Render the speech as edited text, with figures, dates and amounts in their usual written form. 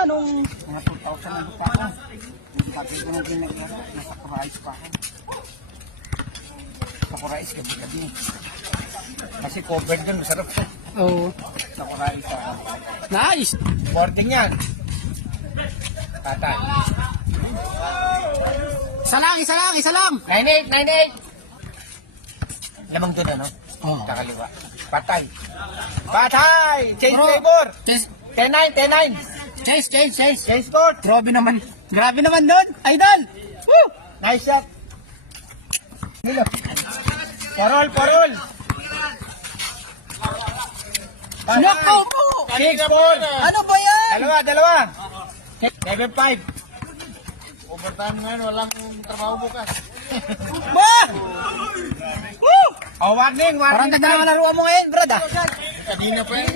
Anong Mga 2,000 ang lupa ko. Pati ko nang pinag-ero, nasa Kurais pa ako. Sa Kurais, gabi-gabi. Kasi covered dun, masarap siya. oh, Sa Kurais pa ako. nice. Boarding yan. Tatay. Isa lang. 98! Lamang dun, ano? Oh. Sa kaliwa. Patay! Change Bro. flavor! Chase, 10-9! chase. Change score! Grabe naman doon. Idol. Woo! Nice shot! Nilo. Parol! Nako po. 6 ball! Ano ba yan? Dalawa! 7-5! Overtime ngayon, walang trabaho bukas. Ba! Woo! Oh, warning! Parang ganda naman laruan mo ngayon, brad ah. Kanina pa yun.